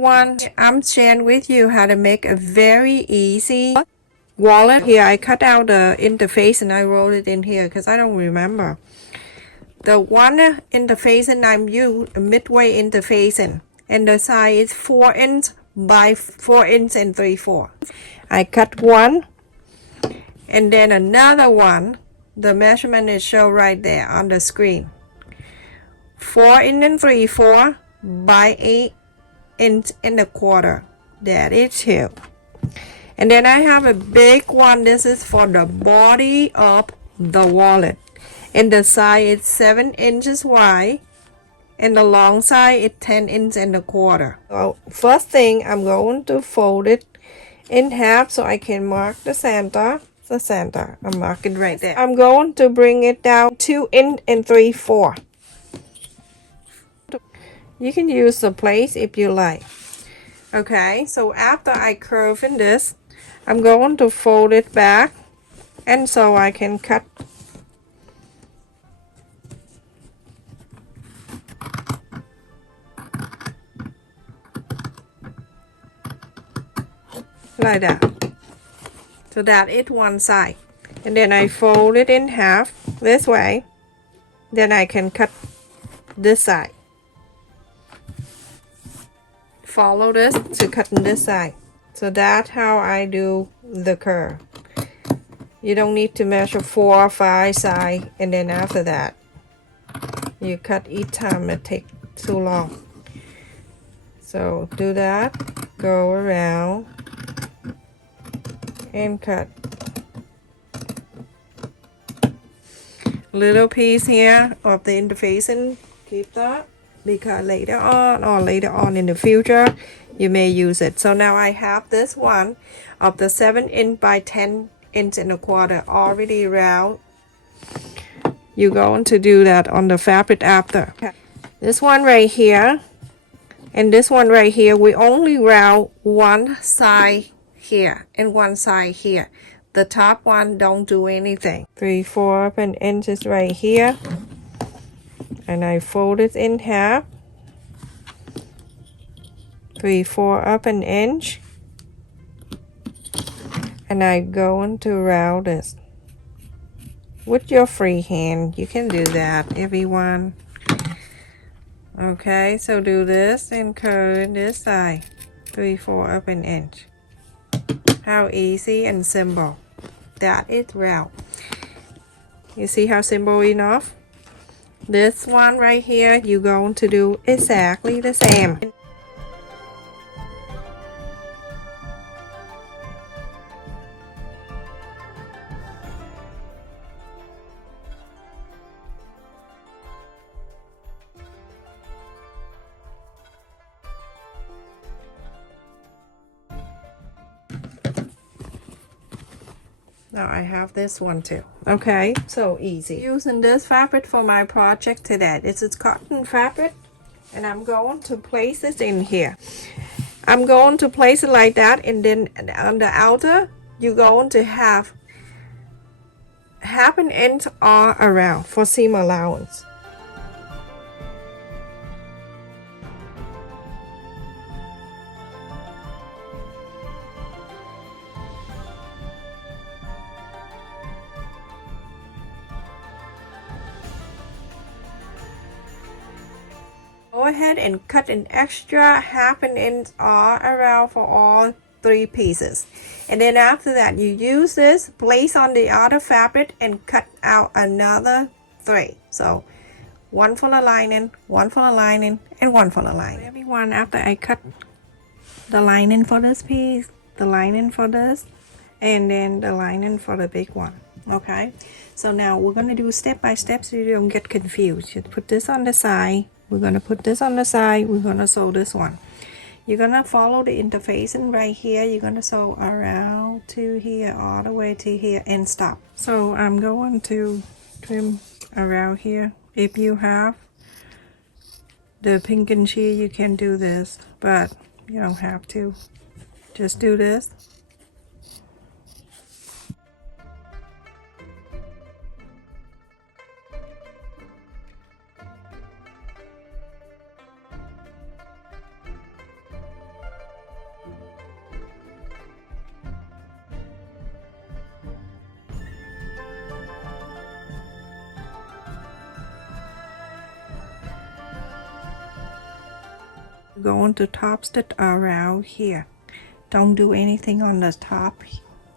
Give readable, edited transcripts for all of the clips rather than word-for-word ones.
everyone, I'm sharing with you how to make a very easy wallet. Here I cut out the interface and I roll it in here because I don't remember. The one interfacing I'm using a Midweight interfacing, and the size is 4 inch by 4 inch and 3/4. I cut one and then another one. The measurement is shown right there on the screen. 4 inch and 3/4 by 8 inch and a quarter. That is 2. And then I have a big one. This is for the body of the wallet. And the size is 7 inches wide. And the long side is 10 inch and a quarter. So first thing, I'm going to fold it in half so I can mark the center. The center. I'm marking right there. I'm going to bring it down 2 inch and 3/4. You can use the place if you like. Okay, so after I curve in this, I'm going to fold it back, and so I can cut like that. So that is one side. And then I fold it in half this way. Then I can cut this side. Follow this to cut on this side. So that's how I do the curve. You don't need to measure 4 or 5 sides, and then after that you cut each time. It takes too long. So do that, go around and cut. Little piece here of the interfacing, keep that, because later on in the future you may use it. So now I have this one of the 7 inch by 10 inch and a quarter already round. You're going to do that on the fabric after. This one right here and this one right here, we only round one side here and one side here. The top one don't do anything. 3/4 of an inch is right here, and I fold it in half. 3/4 of an inch, and I'm going to round this with your free hand. You can do that, everyone. Okay, so do this and curve this side. 3/4 of an inch. How easy and simple. That is round. You see how simple enough? This one right here, you're going to do exactly the same. Now I have this one too. Okay, so easy. Using this fabric for my project today. This is cotton fabric, and I'm going to place it in here. I'm going to place it like that, and then on the outer you're going to have half an inch all around for seam allowance. Go ahead and cut an extra half an inch all around for all 3 pieces. And then after that, you use this, place on the other fabric, and cut out another 3. So one for the lining, one for the lining, and one for the lining. Everyone, after I cut the lining for this piece, the lining for this, and then the lining for the big one. Okay, so now we're going to do step by step so you don't get confused. You put this on the side. We're going to put this on the side. We're going to sew this one. You're going to follow the interfacing right here. You're going to sew around to here, all the way to here, and stop. So I'm going to trim around here. If you have the pink and sheer, you can do this, but you don't have to. Just do this. Going to top stitch around here. Don't do anything on the top.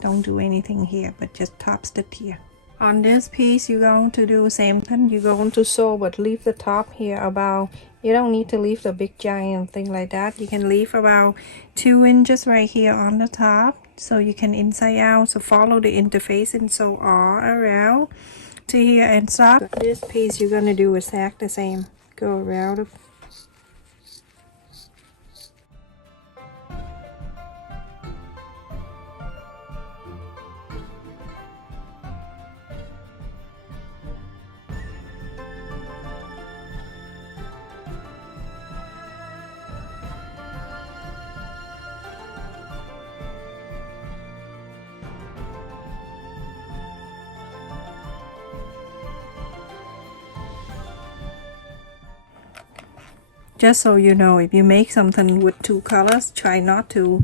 Don't do anything here, but just top stitch here. On this piece, you're going to do the same thing. You're going to sew, but leave the top here about, you don't need to leave the big giant thing like that. You can leave about 2 inches right here on the top, so you can inside out. So follow the interface and sew all around to here and stop. This piece, you're going to do exactly the same. Go around the just so you know, if you make something with 2 colors, try not to,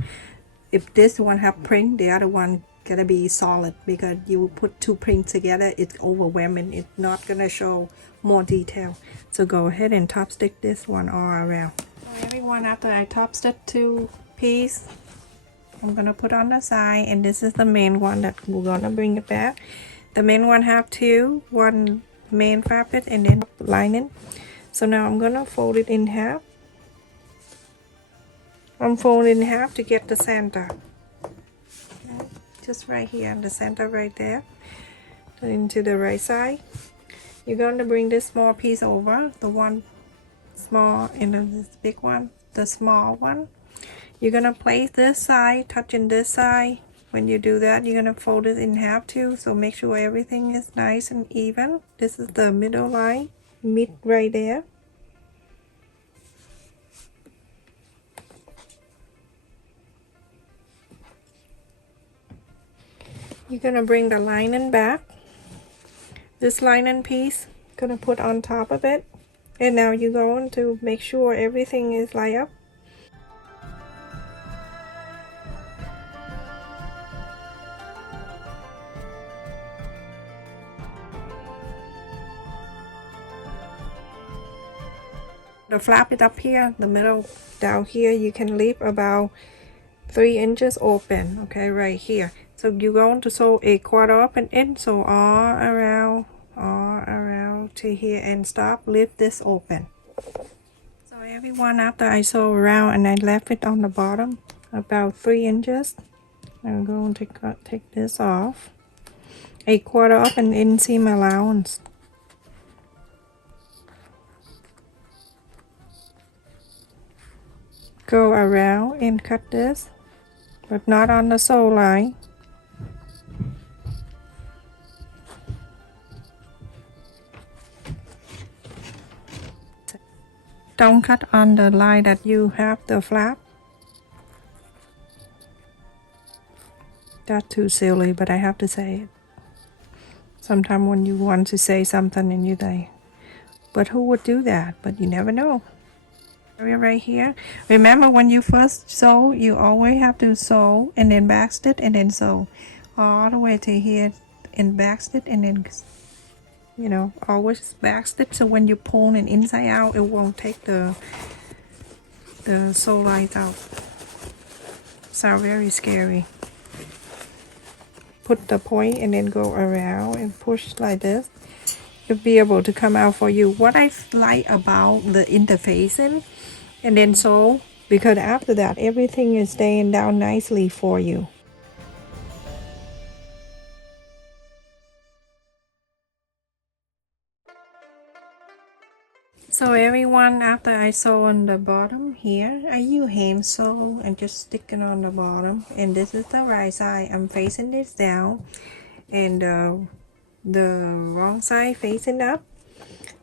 if this one have print, the other one gotta be solid, because you put 2 prints together, it's overwhelming. It's not gonna show more detail. So go ahead and top stitch this one all around. So everyone, after I top stitch 2 pieces, I'm gonna put on the side, and this is the main one that we're gonna bring it back. The main one have 2, one main fabric and then lining. So now I'm gonna fold it in half. I'm folding in half to get the center. Okay. Just right here in the center right there. Into the right side. You're going to bring this small piece over. The one small and this big one. The small one. You're gonna place this side, touching this side. When you do that, you're gonna fold it in half too. So make sure everything is nice and even. This is the middle line. Mid right there. You're gonna bring the lining back. This lining piece, gonna put on top of it. And now you're going to make sure everything is lined up. The flap is up here, the middle down here. You can leave about 3 inches open, okay, right here. So you're going to sew a 1/4 up and in, so all around to here and stop. Leave this open. So everyone, after I sew around and I left it on the bottom about 3 inches, I'm going to take this off. A 1/4 up and in seam allowance. Go around and cut this, but not on the sew line. Don't cut on the line that you have the flap. That's too silly, but I have to say it. Sometimes when you want to say something and you say, but who would do that? But you never know. Right here. Remember, when you first sew, you always have to sew and then backstitch and then sew all the way to here and backstitch and then, you know, always backstitch. So when you pull it inside out, it won't take the sew lines out. Sound very scary. Put the point and then go around and push like this. You'll be able to come out for you. What I like about the interfacing and then sew, because after that everything is staying down nicely for you. So everyone, after I sew on the bottom here, I use hand sew and just stick it on the bottom. And this is the right side. I'm facing this down, and the wrong side facing up.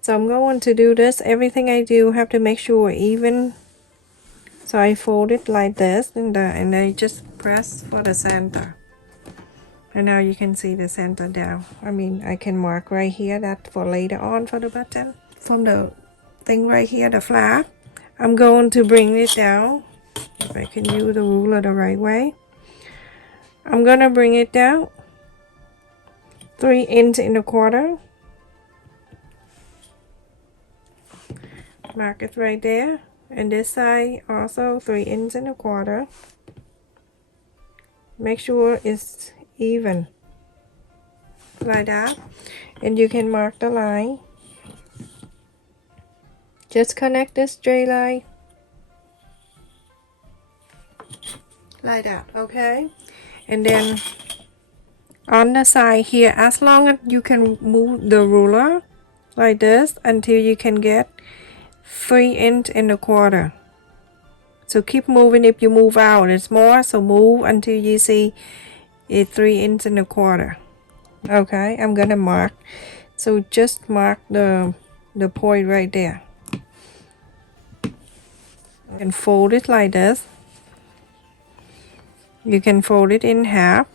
So I'm going to do this. Everything I do have to make sure even. So I fold it like this, and I just press for the center. And now you can see the center down. I mean, I can mark right here that for later on for the button. From the thing right here, the flap, I'm going to bring it down. If I can use the ruler the right way, I'm gonna bring it down 3 inches and a quarter. Mark it right there, and this side also 3.25 inches. Make sure it's even like that, and you can mark the line. Just connect this straight line like that, okay? And then on the side here, as long as you can move the ruler like this until you can get 3.25 inches. So keep moving. If you move out, it's more, so move until you see it's 3.25 inches. Okay, I'm gonna mark. So just mark the point right there and fold it like this. You can fold it in half,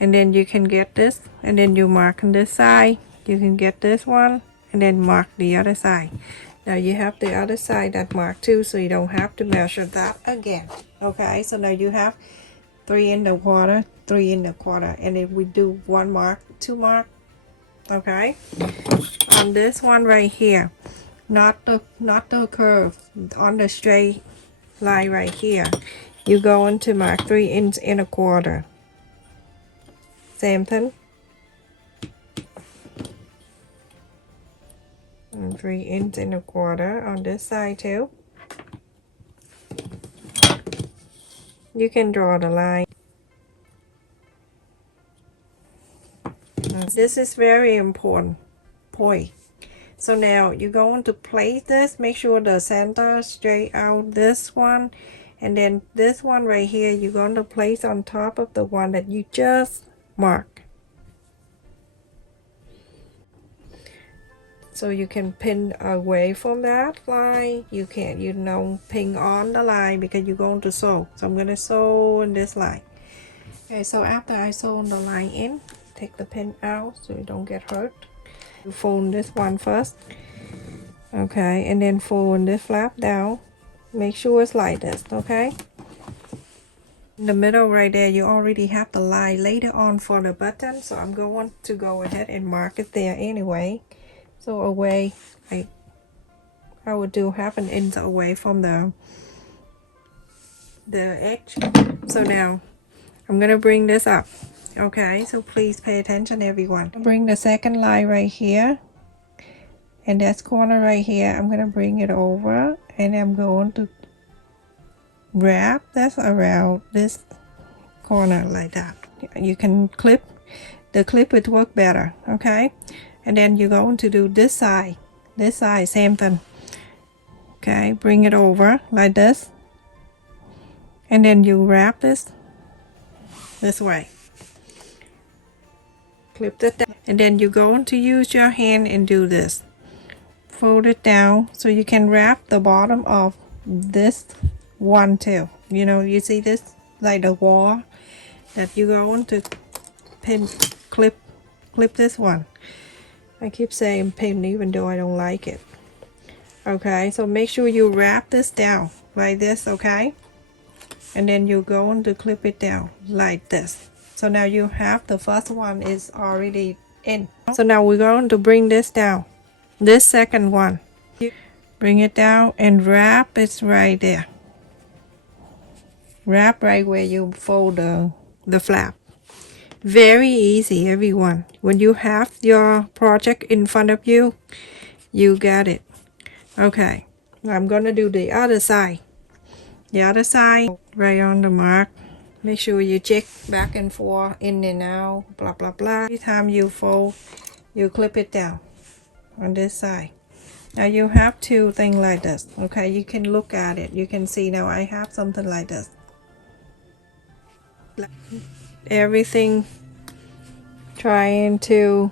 and then you can get this, and then you mark on this side. You can get this one and then mark the other side. Now you have the other side that marked too, so you don't have to measure that again. Okay, so now you have 3.25, 3.25, and if we do one mark, two mark, okay, on this one right here, not the curve, on the straight line right here, you going to mark 3.25 inches. Same thing. And 3.25 inches on this side too. You can draw the line. This is very important point. So now you're going to place this. Make sure the center straight out this one, and then this one right here you're going to place on top of the one that you just marked. So you can pin away from that line. You can't, pin on the line because you're going to sew. So I'm going to sew in this line. Okay, so after I sew the line in, take the pin out so you don't get hurt. You fold this one first. Okay, and then fold this flap down. Make sure it's like this, okay? In the middle right there, you already have the line later on for the button. So I'm going to go ahead and mark it there anyway. So away, I would do 1/2 inch away from the edge. So now I'm gonna bring this up. Okay, so please pay attention, everyone. Bring the second line right here, and this corner right here, I'm gonna bring it over, and I'm going to wrap this around this corner like that. You can clip, the clip would work better, okay? And then you're going to do this side, same thing. Okay, bring it over like this, and then you wrap this way. Clip it down, and then you're going to use your hand and do this. Fold it down so you can wrap the bottom of this one too. You know, you see this like the wall that you're going to clip this one. I keep saying pin even though I don't like it. Okay, so make sure you wrap this down like this, okay? And then you're going to clip it down like this. So now you have the first one is already in. So now we're going to bring this down. This second one. Bring it down and wrap it right there. Wrap right where you fold the flap. Very easy, everyone. When you have your project in front of you, you got it. Okay, I'm gonna do the other side. The other side, right on the mark. Make sure you check back and forth, in and out, blah blah blah. Every time you fold, you clip it down on this side. Now you have two things like this. Okay, you can look at it. You can see now I have something like this. Everything, trying to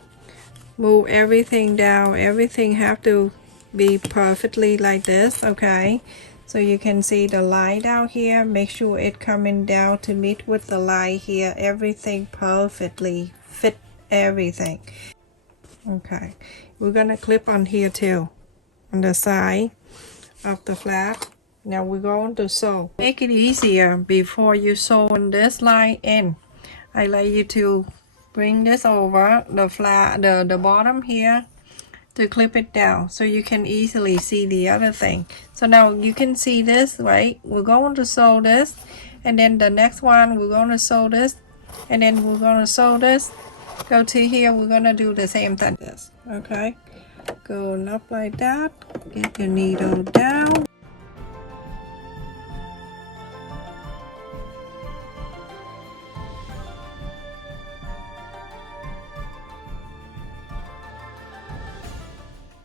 move everything down. Everything have to be perfectly like this, okay? So you can see the line down here. Make sure it coming down to meet with the line here. Everything perfectly fit everything. Okay, we're gonna clip on here too, on the side of the flap. Now we're going to sew. Make it easier before you sew on this line in. I like you to bring this over the flap, the bottom here, to clip it down so you can easily see the other thing. So now you can see this, right? We're going to sew this, and then the next one we're going to sew this, and then we're going to sew this. Go to here, we're going to do the same thing. This, okay? Going up like that, get your needle down.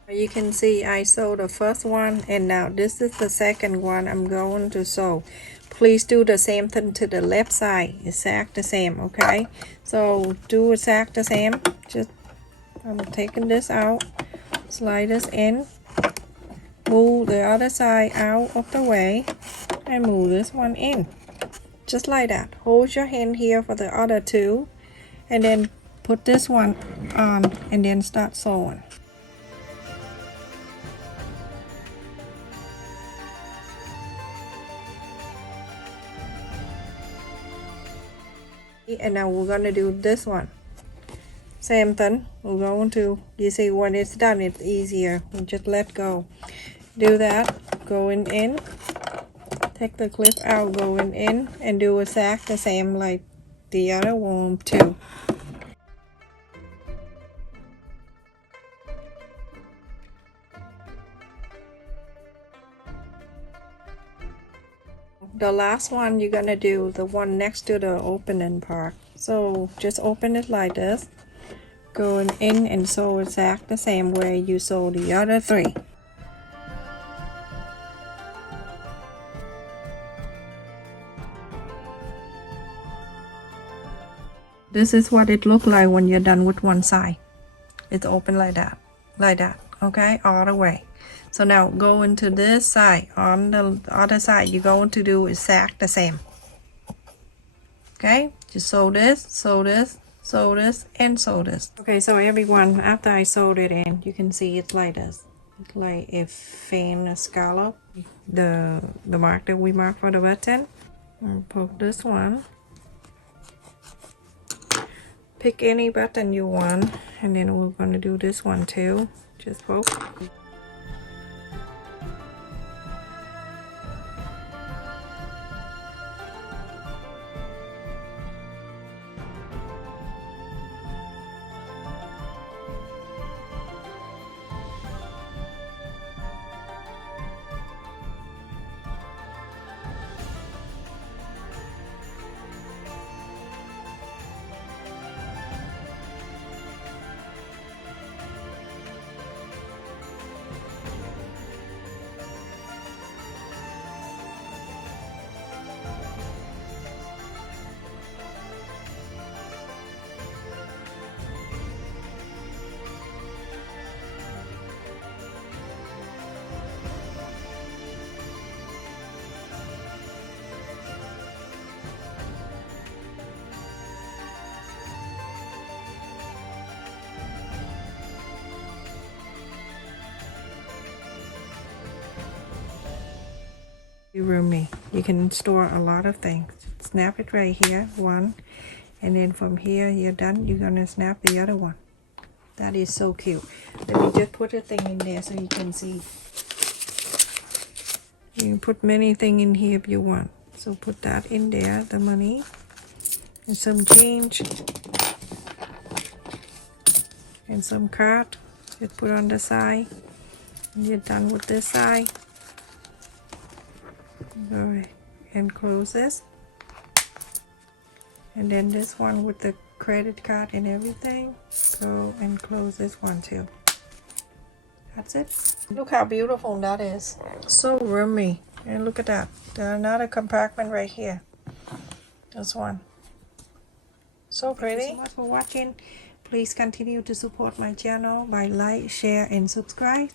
You can see I sewed the first one, and now this is the second one I'm going to sew. Please do the same thing to the left side, exact the same, okay? So do exact the same. Just I'm taking this out, slide this in, move the other side out of the way, and move this one in, just like that. Hold your hand here for the other two, and then put this one on, and then start sewing. And now we're gonna do this one. Same thing. We're going to, you see, when it's done, it's easier. We just let go. Do that. Going in. Take the clip out. Going in, and do exact the same like the other one too. The last one you're gonna do the one next to the opening part. So just open it like this, going in and sew exact the same way you sew the other three. This is what it looks like when you're done with one side. It's open like that, okay, all the way. So now go into this side. On the other side, you're going to do exact the same. Okay, just sew this, sew this, sew this, and sew this. Okay, so everyone, after I sewed it in, you can see it's like this. It's like a faint scallop. The mark that we marked for the button. I'll poke this one. Pick any button you want, and then we're going to do this one too. Just poke. Roomy. You can store a lot of things. Snap it right here, one, and then from here you're done, you're gonna snap the other one. That is so cute. Let me just put a thing in there so you can see. You can put many things in here if you want. So put that in there, the money, and some change, and some card. Just put on the side. And you're done with this side. Go ahead and close this, and then this one with the credit card and everything, go and close this one too. That's it. Look how beautiful that is. So roomy. And look at that. There's another compartment right here. This one. So pretty. Thank you so much for watching. Please continue to support my channel by like, share, and subscribe.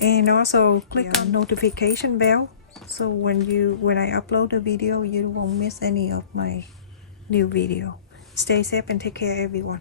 And also click on notification bell. So when I upload a video, you won't miss any of my new video. Stay safe and take care, everyone.